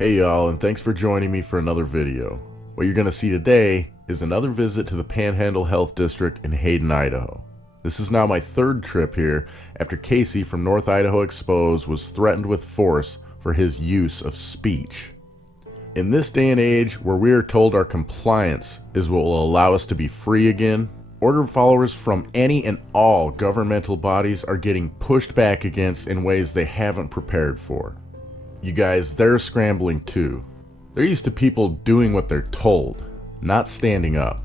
Hey y'all, and thanks for joining me for another video. What you're going to see today is another visit to the Panhandle Health District in Hayden, Idaho. This is now my third trip here after Casey from North Idaho Exposed was threatened with force for his use of speech. In this day and age where we are told our compliance is what will allow us to be free again, order followers from any and all governmental bodies are getting pushed back against in ways they haven't prepared for. You guys, they're scrambling too. They're used to people doing what they're told, not standing up.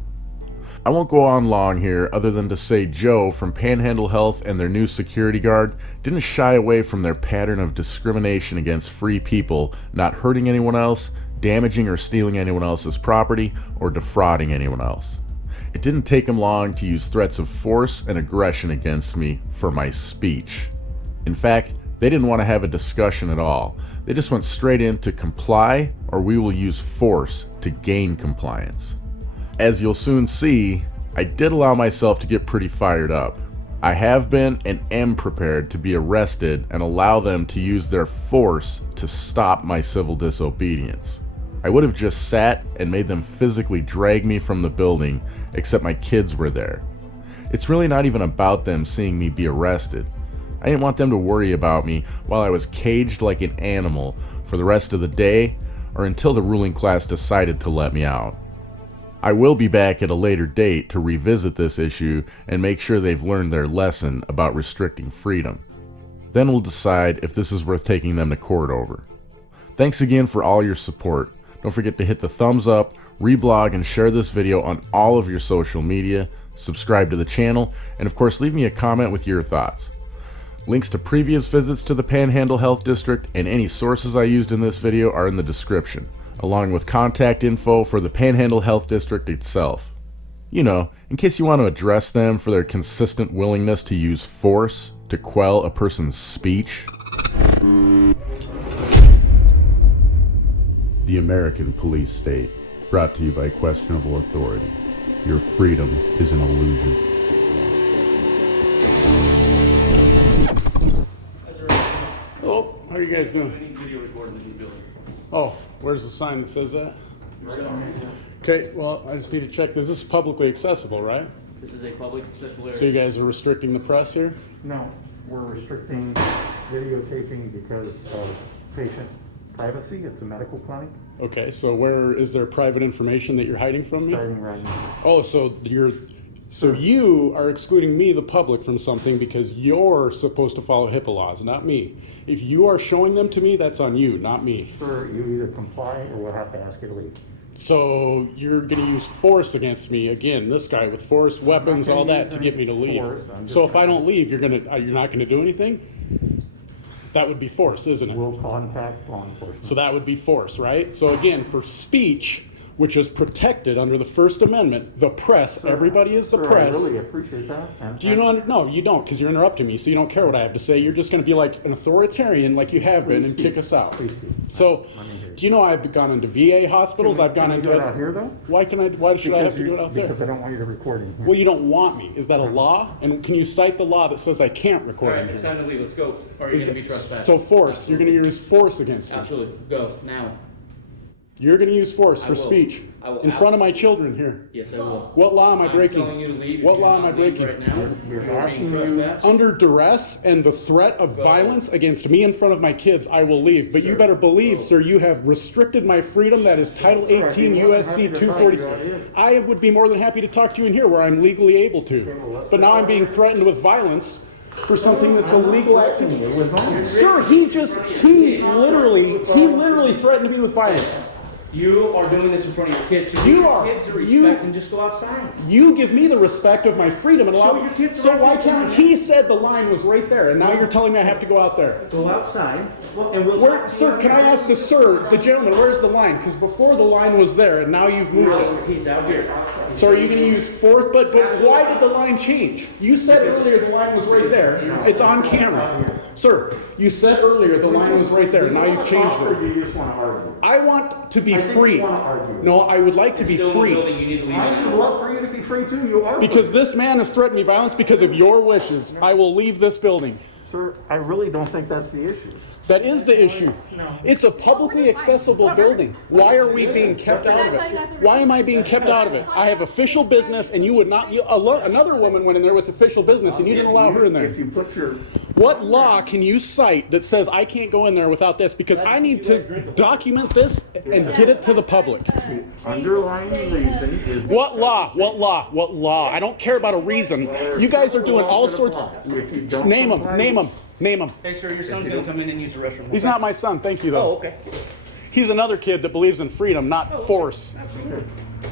I won't go on long here other than to say Joe from Panhandle Health and their new security guard didn't shy away from their pattern of discrimination against free people, not hurting anyone else, damaging or stealing anyone else's property, or defrauding anyone else. It didn't take him long to use threats of force and aggression against me for my speech. In fact, they didn't want to have a discussion at all. They just went straight in to comply, or we will use force to gain compliance. As you'll soon see, I did allow myself to get pretty fired up. I have been and am prepared to be arrested and allow them to use their force to stop my civil disobedience. I would have just sat and made them physically drag me from the building, except my kids were there. It's really not even about them seeing me be arrested. I didn't want them to worry about me while I was caged like an animal for the rest of the day or until the ruling class decided to let me out. I will be back at a later date to revisit this issue and make sure they've learned their lesson about restricting freedom. Then we'll decide if this is worth taking them to court over. Thanks again for all your support. Don't forget to hit the thumbs up, reblog, and share this video on all of your social media, subscribe to the channel, and of course leave me a comment with your thoughts. Links to previous visits to the Panhandle Health District and any sources I used in this video are in the description, along with contact info for the Panhandle Health District itself. You know, in case you want to address them for their consistent willingness to use force to quell a person's speech. The American Police State, brought to you by questionable authority. Your freedom is an illusion. Oh, how are you guys doing? Video recording in the building. Oh, where's the sign that says that? Right on right now. Okay, well, I just need to check. This is publicly accessible, right? This is a public accessible area. So you guys are restricting the press here? No, we're restricting videotaping because of patient privacy. It's a medical clinic. Okay, so where is there private information that you're hiding from me? Starting right now. Oh, so you are excluding me, the public, from something because you're supposed to follow HIPAA laws, not me. If you are showing them to me, that's on you, not me. Sir, you either comply or we'll have to ask you to leave. So you're going to use force against me again, this guy with force, weapons, all that to get me to leave. So if I don't leave, you're not going to do anything? That would be force, isn't it? We'll contact law enforcement. So that would be force, right? So again, for speech, which is protected under the First Amendment, the press, Sir, everybody is the sir, press. I really appreciate that. Do you know? No, you don't, because you're interrupting me, so you don't care what I have to say. You're just going to be like an authoritarian, like you have been, and kick us out. Please speak. So, Let me hear you. do you know I've gone into VA hospitals? I've gone Can into you do it out here though? Why should I have to do it out there? Because I don't want you to record in here. Well, you don't want me. Is that a law? And can you cite the law that says I can't All record right, in it's here? time to leave. Let's go. Or are you going to be trespassed? So force. You're going to use force against me. Absolutely. Go now. You're going to use force I for will. speech I will in front of my children here. Yes, I will. What law am I breaking? I'm telling you to leave. If What you law do am I not leave breaking? right now, We're you are asking being you- trespassed. Under duress and the threat of Go. violence against me in front of my kids, I will leave. But you Sir, better believe, go. sir, you have restricted my freedom. That is Title Sir, I'd 18 be more than USC happy to talk to 240. you out here. I would be more than happy to talk to you in here where I'm legally able to. well, But now I'm being threatened with violence for something that's a legal activity. It was on. Sir, he literally threatened me with violence. You are doing this in front of your kids. So You give your are. kids the You- respect and just go outside. You give me the respect of my freedom and allow Show your kids the So right why to can't do he said the line was right there, and now you're telling me I have to go out there? Go outside. And we'll Where, sir, can I ask the gentleman, where's the line? Because before the line was there, and now you've moved it. He's out here. So are you going to use force? But why did the line change? You said earlier the line was right there. It's on camera. Sir, you said earlier the line was right there. Now you've changed Or it. do you just want to argue? I want to be I think free. you want to argue. No, I would like to be Still in the free. building, you need to leave I would now. love for you to be free too. You are free. Because this man has threatened me violence because of your wishes. I will leave this building. Sir, I really don't think that's the issue. That is the issue. It's a publicly accessible building. Why are we being kept out of it? Why am I being kept out of it? I have official business, and you would not. Another woman went in there with official business, and you didn't allow her in there. If you put your... What law can you cite that says I can't go in there without this? Because I need to document this and get it to the public. The underlying reason is... What law? What law? What law? I don't care about a reason. You guys are doing all sorts. Name them. Name them. Name them. Hey, sir, your son's gonna come in and use the restroom. He's not my son. Thank you, though. Oh, okay. He's another kid that believes in freedom, not force. Absolutely.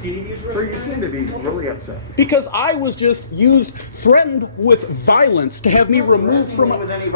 Do you need to use the Sir, restroom? you seem to be really upset. Because I was just threatened with violence to have me removed from.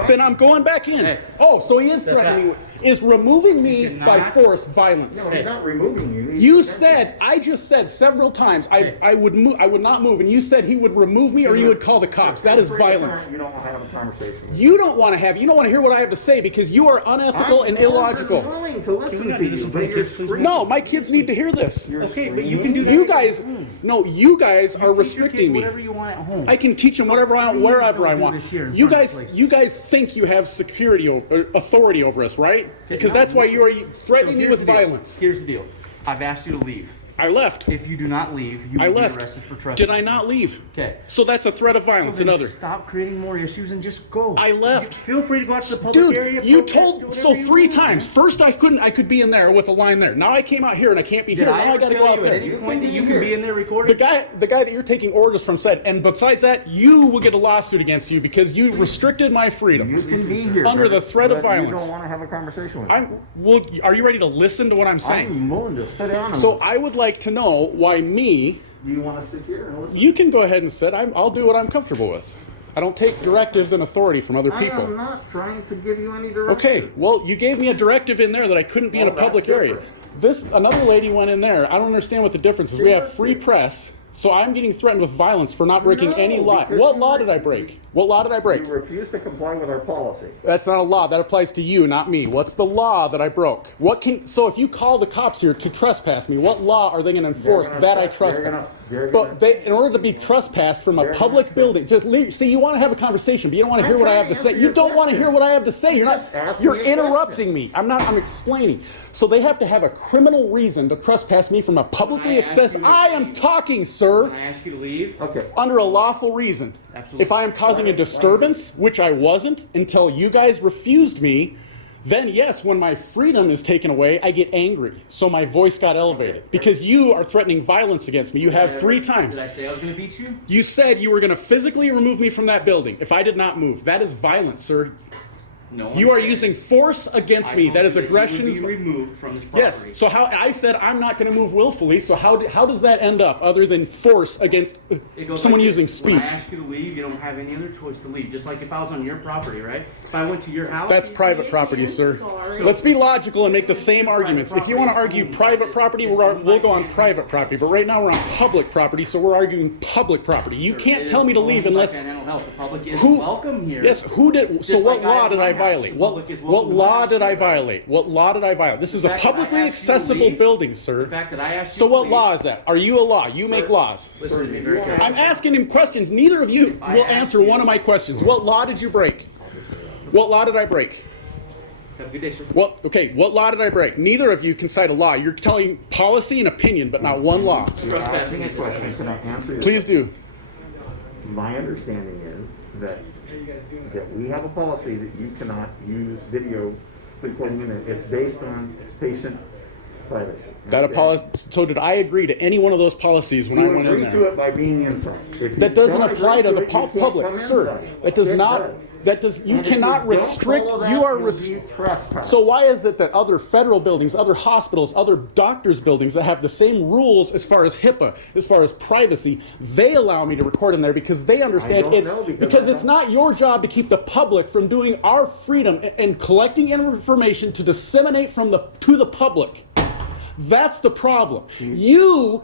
Then I'm going back in. Hey. Oh, so he is threatening me. Is removing me by force violence? No, he's not removing you. You said, I just said several times, I would not move, and you said he would remove me or you would call the cops. That is violence. You don't want to have a conversation. You don't want to hear what I have to say because you are unethical and illogical. I'm willing to listen we not to do this you, in but front of you're kids, please? screaming. No, my kids need to hear this. Okay, but you can do that. You guys, no, you guys are Teach your restricting kids me. whatever you want at home. I can teach them whatever I want, wherever I Don't do want. this here in You front of guys, places. you guys think you have security or authority over us, right? Because that's why you are threatening me Here's with the deal. violence. Here's the deal. I've asked you to leave. I left. If you do not leave, you I will be left. arrested for trespassing. Did I not leave? Okay. So that's a threat of violence. So then Another. Stop creating more issues and just go. I left. Feel free to go out to the public area. Dude, you protest, do told whatever so you 3 want. times. First, I could be in there with a line there. Now I came out here and I can't be Did here. I Now I ever got to tell go out you at there. any point that you can be in there recording? The guy that you're taking orders from said, and besides that, you will get a lawsuit against you because you restricted my freedom. You can be here. Under the threat of but violence. You don't want to have a conversation with me. Are you ready to listen to what I'm saying? I'm willing to sit down and... So I would like to know why me. Do you want to sit here and listen? You can go ahead and sit. I'll do what I'm comfortable with. I don't take directives and authority from other I am people. not trying to give you any direction. Okay, well, you gave me a directive in there that I couldn't be in a Well, that's public area. Another lady went in there. I don't understand what the difference is. We have free press, so I'm getting threatened with violence for not breaking any law. because What you law were- did I break? What law did I break? You refuse to comply with our policy. That's not a law. That applies to you, not me. What's the law that I broke? So if you call the cops here to trespass me, what law are they going to enforce that I trespass? But in order to be trespassed from a public building, just leave. See, you want to have a conversation, but you don't want to hear what I have to say. You don't want to hear what I have to say. You're interrupting me. I'm explaining. So they have to have a criminal reason to trespass me from a publicly accessible. I am talking, sir. Can I ask you to leave? Okay. Under a lawful reason. Absolutely. If I am causing a disturbance, which I wasn't until you guys refused me, then yes, when my freedom is taken away, I get angry. So my voice got elevated because you are threatening violence against me. You have 3 times. Did I say I was going to beat you? You said you were going to physically remove me from that building if I did not move. That is violence, sir. No. You are using force against me. That is aggression. You would be removed from this Yes. property. So how I said I'm not going to move willfully. So how does that end up other than force against It goes someone like using this. When speech? I ask you to leave, you don't have any other choice to leave. Just like if I was on your property, right? If I went to your house. That's private property, sir. Let's be logical and make the same arguments. If you want to argue private property, we'll go on private property. But right now we're on public property, so we're arguing public property. You can't tell me to leave unless. Panhandle Health. The public is Who? welcome here. Yes. Who did? So Just what like law I did I have. violate? The What public is what welcome to law have did I you. violate? What law did I violate? This is a fact that I publicly asked you to accessible leave- building, sir. The fact that I asked you So to what leave- law is that? Are you a law? You make laws. Listen to me very carefully. I'm asking him questions. Neither of you I will asked answer you- one of my questions. What law did you break? What law did I break? Have a good day, sir. What law did I break? Neither of you can cite a law. You're telling policy and opinion, but not one law. You're asking a question. Can I answer you? Please do. My understanding is that we have a policy that you cannot use video recording in it. It's based on patient privacy. So did I agree to any one of those policies when I You went in agree to there? it by being inside. If you That doesn't don't apply agree to the it, you can't public, come sir. inside. That does It not. does. You And if cannot you don't restrict. follow that, You are you'll be trespassed. So why is it that other federal buildings, other hospitals, other doctors' buildings that have the same rules as far as HIPAA, as far as privacy, they allow me to record in there because they understand don't know because I it's don't- not your job to keep the public from doing our freedom and collecting information to disseminate to the public. That's the problem. You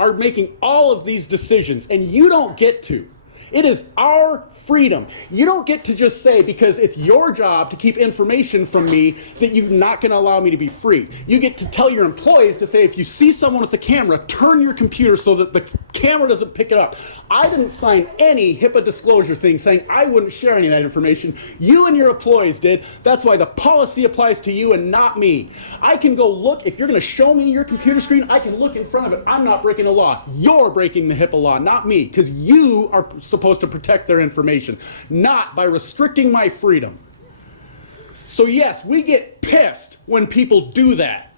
are making all of these decisions and you don't get to. It is our freedom. You don't get to just say, because it's your job to keep information from me, that you're not going to allow me to be free. You get to tell your employees to say, if you see someone with a camera, turn your computer so that the camera doesn't pick it up. I didn't sign any HIPAA disclosure thing saying I wouldn't share any of that information. You and your employees did. That's why the policy applies to you and not me. I can go look, if you're going to show me your computer screen, I can look in front of it. I'm not breaking the law. You're breaking the HIPAA law, not me, because you are supposed to protect their information, not by restricting my freedom. So yes, we get pissed when people do that.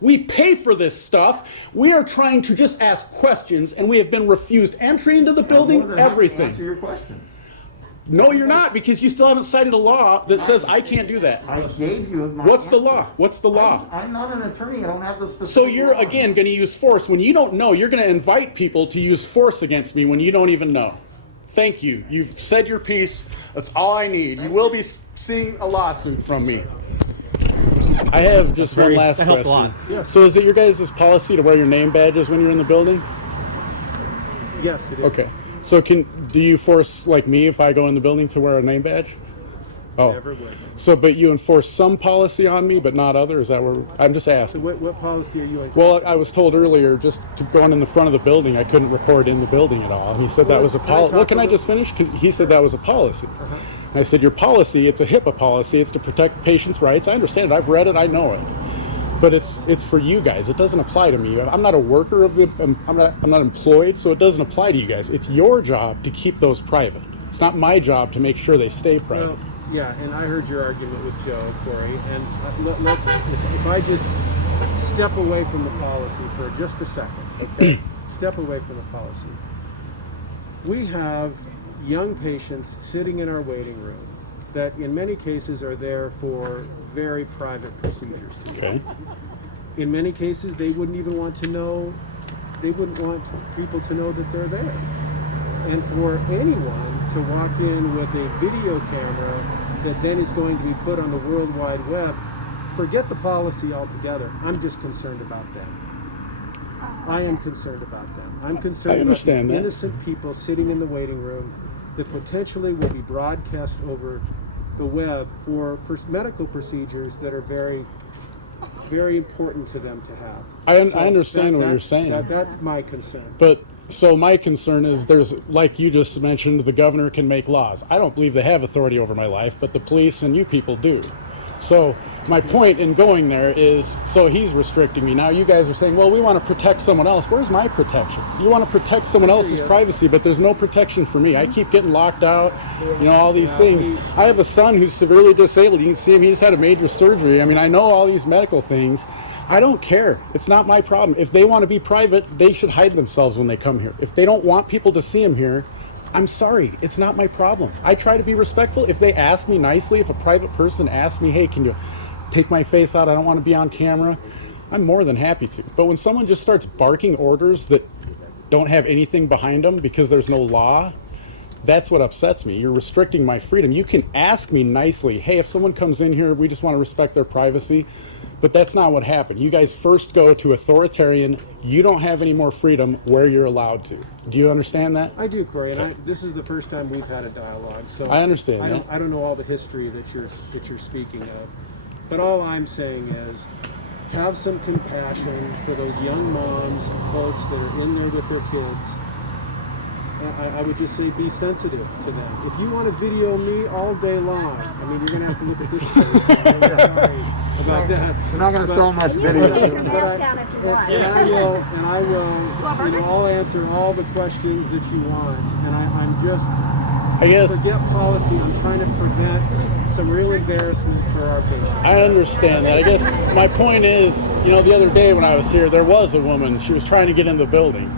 We pay for this stuff. We are trying to just ask questions, and we have been refused entry into the building, everything. Answer your question. No, you're not, because you still haven't cited a law that says I can't do that. I gave you my What's the answer. law? What's the law? I'm not an attorney. I don't have the specific. So you're, law. again, going to use force. When you don't know, you're going to invite people to use force against me when you don't even know. Thank you. You've said your piece. That's all I need. You will be seeing a lawsuit from me. I have just one last that helped a question. lot. Yes. So is it your guys' policy to wear your name badges when you're in the building? Yes, it is. Okay. So do you force, like me, if I go in the building to wear a name badge? Oh. Never would. So, but you enforce some policy on me, but not others? Is that where, I'm just So asking. what policy are you in? Well, I was told earlier, just to going in the front of the building, I couldn't record in the building at all. And he said that was a policy. Well, can I just finish? He said that was a policy. And I said, your policy, it's a HIPAA policy. It's to protect patients' rights. I understand it. I've read it. I know it. But it's for you guys. It doesn't apply to me. I'm not a worker of the. I'm not employed, so it doesn't apply to you guys. It's your job to keep those private. It's not my job to make sure they stay private. Well, yeah, and I heard your argument with Joe, Corey, and let's, if I just step away from the policy for just a second, okay? Step away from the policy. We have young patients sitting in our waiting room that in many cases are there for very private procedures. Okay. In many cases, they wouldn't even want to know, they wouldn't want people to know that they're there. And for anyone to walk in with a video camera that then is going to be put on the World Wide Web, forget the policy altogether. I'm just concerned about them. I am concerned about them. I'm concerned about these innocent people sitting in the waiting room that potentially will be broadcast over the web for medical procedures that are very, very important to them to have. I understand what you're saying. That's my concern. But so my concern is there's, like you just mentioned, the governor can make laws. I don't believe they have authority over my life, but the police and you people do. So my point in going there is, so he's restricting me. Now you guys are saying, well, we want to protect someone else. Where's my protections? You want to protect someone else's privacy, but there's no protection for me. I keep getting locked out, all these things. I have a son who's severely disabled. You can see him, he just had a major surgery. I mean, I know all these medical things. I don't care. It's not my problem. If they want to be private, they should hide themselves when they come here. If they don't want people to see them here, I'm sorry, it's not my problem. I try to be respectful. If they ask me nicely, if a private person asks me, hey, can you take my face out? I don't want to be on camera. I'm more than happy to. But when someone just starts barking orders that don't have anything behind them because there's no law, that's what upsets me. You're restricting my freedom. You can ask me nicely, hey, if someone comes in here, we just want to respect their privacy. But that's not what happened. You guys first go to authoritarian. You don't have any more freedom where you're allowed to. Do you understand that? I do, Corey, and this is the first time we've had a dialogue. So I understand that. I don't know all the history that you're speaking of, but all I'm saying is, have some compassion for those young moms and folks that are in there with their kids. I would just say be sensitive to them. If you want to video me all day long, I mean, you're going to have to look at this place. I'm really sorry about that. We're not going to sell much video. Take your mask down if you want. And I will, I'll answer all the questions that you want. And I'm just, I guess, forget policy. I'm trying to prevent some real embarrassment for our patients. I understand that. I guess my point is, the other day when I was here, there was a woman. She was trying to get in the building.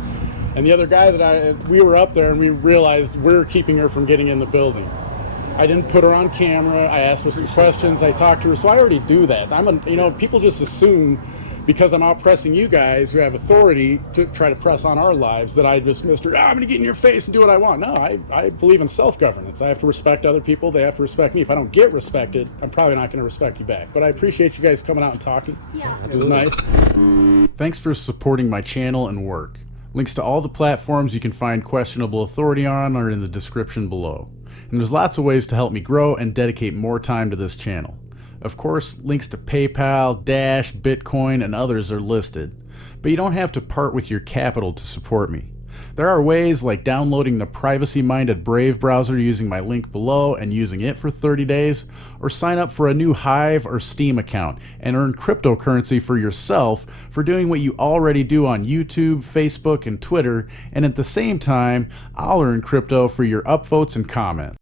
And the other guy we were up there and we realized we're keeping her from getting in the building. I didn't put her on camera. I asked her some questions. I talked to her. So I already do that. People just assume because I'm out pressing you guys who have authority to try to press on our lives that I dismissed her. I'm going to get in your face and do what I want. No, I believe in self-governance. I have to respect other people. They have to respect me. If I don't get respected, I'm probably not going to respect you back. But I appreciate you guys coming out and talking. Yeah. It was nice. Thanks for supporting my channel and work. Links to all the platforms you can find questionable authority on are in the description below. And there's lots of ways to help me grow and dedicate more time to this channel. Of course, links to PayPal, Dash, Bitcoin, and others are listed. But you don't have to part with your capital to support me. There are ways like downloading the privacy-minded Brave browser using my link below and using it for 30 days, or sign up for a new Hive or Steam account and earn cryptocurrency for yourself for doing what you already do on YouTube, Facebook, and Twitter, and at the same time, I'll earn crypto for your upvotes and comments.